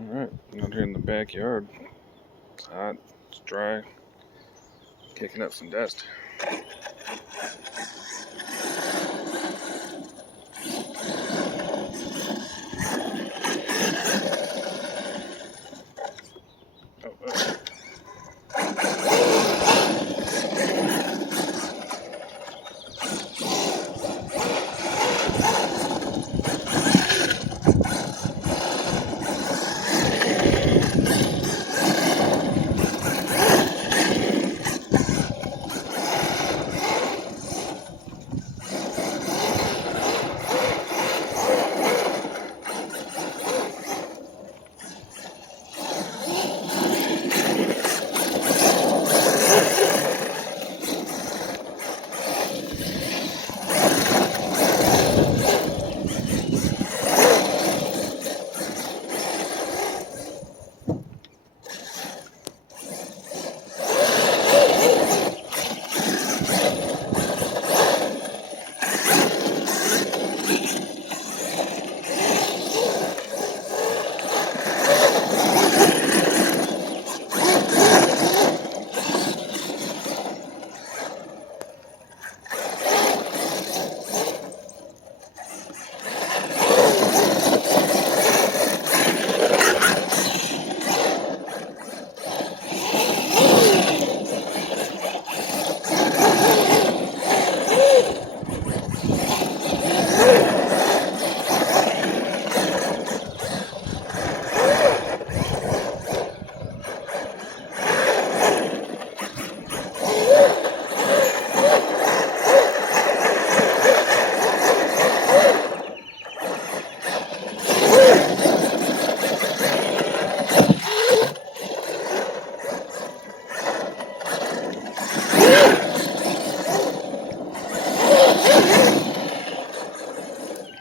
Alright, out here in the backyard. It's hot, it's dry, kicking up some dust.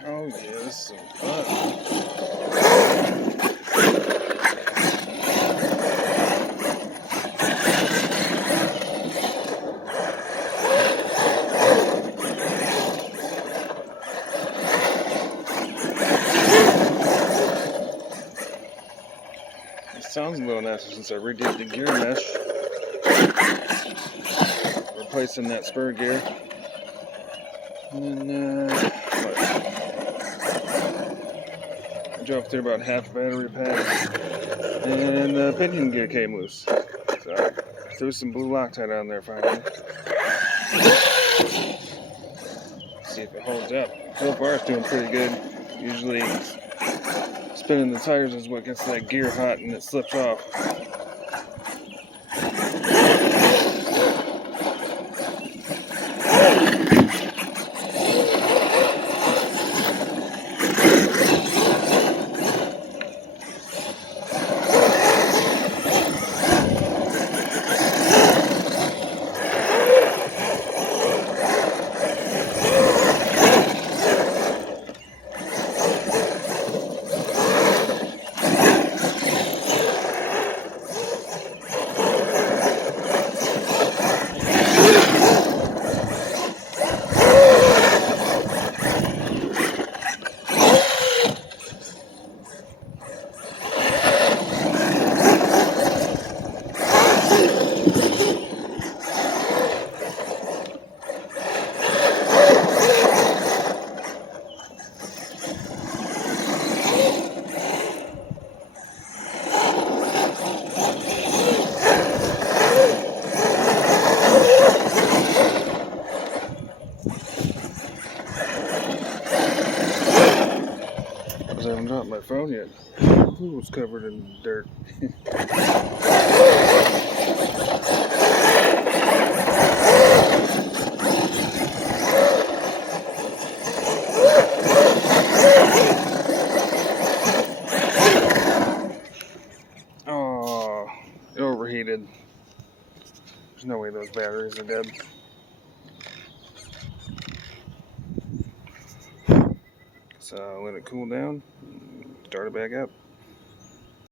Oh yeah, this is some fun. It sounds a little nicer since I redid the gear mesh, replacing that spur gear. And I drove through about half a battery pack, and the pinion gear came loose. So I threw some blue Loctite on there finally. See if it holds up. So far it's doing pretty good. Usually spinning the tires is what gets that gear hot and it slips off. I haven't dropped my phone yet. Ooh, it's covered in dirt. Oh, it overheated. There's no way those batteries are dead. So let it cool down, start it back up.